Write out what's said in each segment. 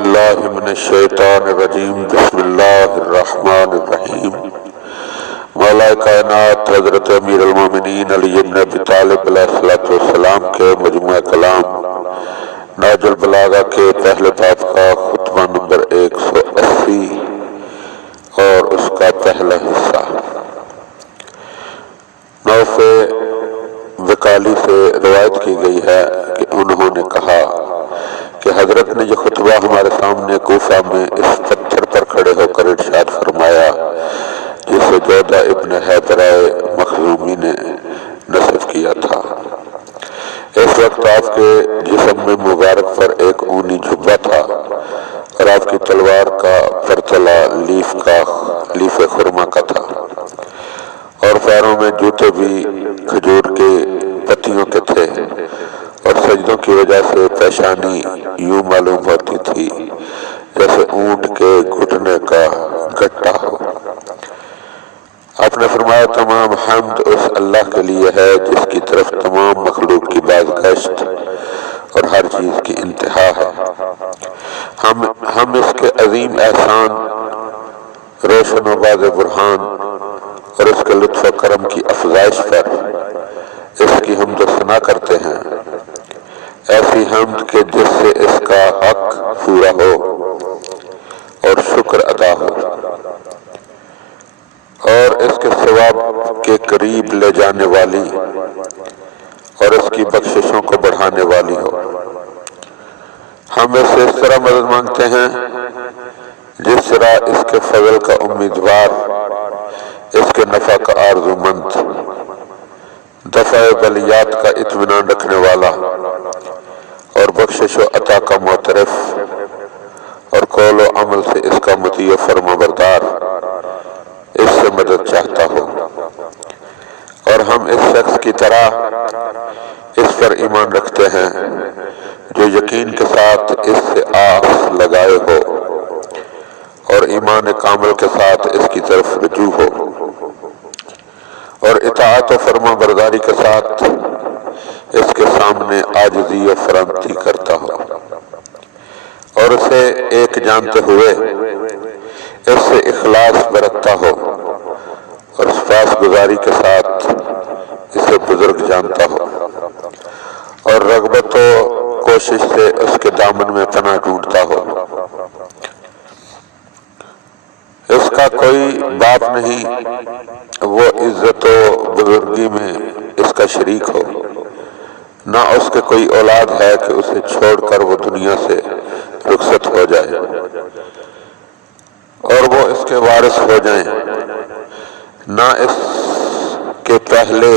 باللہ من الشیطان الرجیم بسم اللہ الرحمن الرحیم۔ مولا کائنات حضرت امیر المومنین علی بن ابی طالب علیہ السلام کے مجموعہ کلام نہج البلاغہ کے پہلے باب کا خطبہ نمبر 180 اور اس کا پہلا حصہ۔ نوفِ وکالی سے روایت کی گئی ہے کہ انہوں نے کہا کہ حضرت نے یہ خطبہ ہمارے سامنے کوفہ میں اس پتھر پر کھڑے ہو کر ارشاد فرمایا جسے جودہ ابن حیدرہ مخزومی نے نصب کیا تھا۔ اس وقت آپ کے جسم میں مبارک پر ایک اونی جبہ تھا اور آپ کی تلوار کا پرتلا لیف خرما کا تھا اور پیروں میں جوتے بھی کھجور کے پتیوں کے تھے اور سجدوں کی وجہ سے پیشانی یوں معلوم ہوتی تھی جیسے اونٹ کے گھٹنے کا گٹا ہو۔ آپ نے فرمایا تمام حمد اس اللہ کے لیے ہے جس کی طرف تمام مخلوق کی بازگشت اور ہر چیز کی انتہا ہے۔ ہم اس کے عظیم احسان، روشن و واضح برہان اور اس کے لطف و کرم کی افزائش پر اس کی حمد و ثنا کرتے ہیں، ایسی حمد کہ جس سے اس کا حق پورا ہو اور شکر ادا ہو اور اس کے ثواب کے قریب لے جانے والی اور اس کی بخششوں کو بڑھانے والی ہو۔ ہم اس سے اس طرح مدد مانگتے ہیں جس طرح اس کے فضل کا امیدوار، اس کے نفع کا آرزو مند، دفع بلیات کا اطمینان رکھنے والا اور بخشش و عطا کا معترف اور قول و عمل سے اس کا مطیع و فرما بردار اس سے مدد چاہتا ہو۔ اور ہم اس شخص کی طرح اس پر ایمان رکھتے ہیں جو یقین کے ساتھ اس سے آس لگائے ہو اور ایمان کامل کے ساتھ اس کی طرف رجوع ہو اور اطاعت و فرما برداری کے ساتھ اس کے سامنے عاجزی و فرامتی کرتا ہو اور اسے ایک جانتے ہوئے اس سے اخلاص برتتا ہو اور سپاس گزاری کے ساتھ اسے بزرگ جانتا ہو اور رغبت و کوشش سے اس کے دامن میں پناہ ڈھونڈتا ہو۔ اس کا کوئی باپ نہیں، وہ عزت و بزرگی میں اس کا شریک ہو، نہ اس کے کوئی اولاد ہے کہ اسے چھوڑ کر وہ دنیا سے رخصت ہو جائے اور وہ اس کے وارث ہو جائیں، نہ اس کے پہلے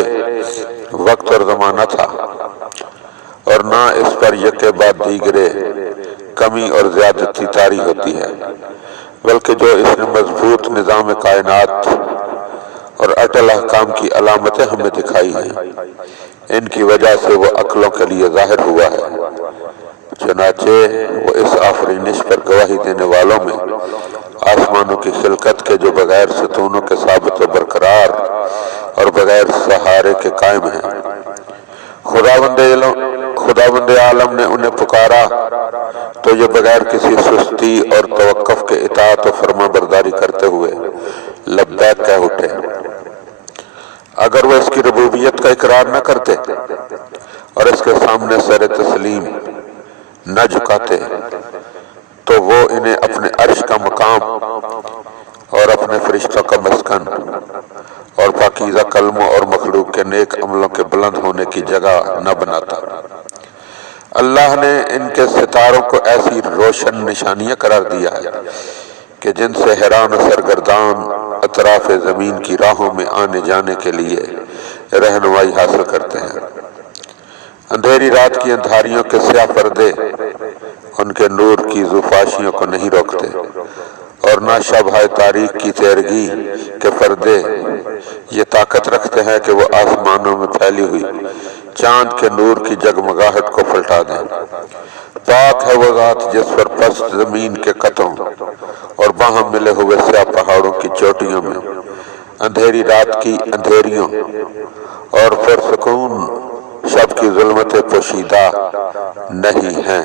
وقت اور زمانہ تھا اور نہ اس پر یکے بعد دیگرے کمی اور زیادتی طاری ہوتی ہے، بلکہ جو اس نے مضبوط نظام کائنات اور اٹل احکام کی علامتیں ہمیں دکھائی ہیں، ان کی وجہ سے وہ عقلوں کے لیے ظاہر ہوا ہے۔ چنانچہ وہ اس آفرینش پر گواہی دینے والوں میں آسمانوں کی خلقت کے جو بغیر ستونوں کے ثابت و برقرار اور بغیر سہارے کے قائم ہیں۔ خداوند عالم نے انہیں پکارا تو یہ بغیر کسی سستی اور توقف کے اطاعت و فرما برداری کرتے ہوئے لبیک کہہ اٹھے۔ اگر وہ اس کی ربوبیت کا اقرار نہ کرتے اور اس کے سامنے سر تسلیم نہ جھکاتے تو وہ انہیں اپنے عرش کا مقام اور اپنے فرشتوں کا مسکن اور پاکیزہ کلموں اور مخلوق کے نیک عملوں کے بلند ہونے کی جگہ نہ بناتا۔ اللہ نے ان کے ستاروں کو ایسی روشن نشانیاں قرار دیا ہے کہ جن سے حیران و سرگردان اطراف زمین کی راہوں میں آنے جانے کے لیے رہنمائی حاصل کرتے ہیں۔ اندھیری رات کی اندھاریوں کے سیاہ پردے ان کے نور کی زوفاشیوں کو نہیں روکتے اور نہ شب تاریک کی تیرگی کے پردے یہ طاقت رکھتے ہیں کہ وہ آسمانوں میں پھیلی ہوئی چاند کے نور کی جگمگاہٹ کو پلٹا دیں۔ پاک ہے وہ ذات جس پر پست زمین کے قطعوں اور باہم ملے ہوئے سیاہ پہاڑوں کی چوٹیوں میں اندھیری رات کی اندھیریوں اور پرسکون شب کی ظلمت پوشیدہ نہیں ہیں۔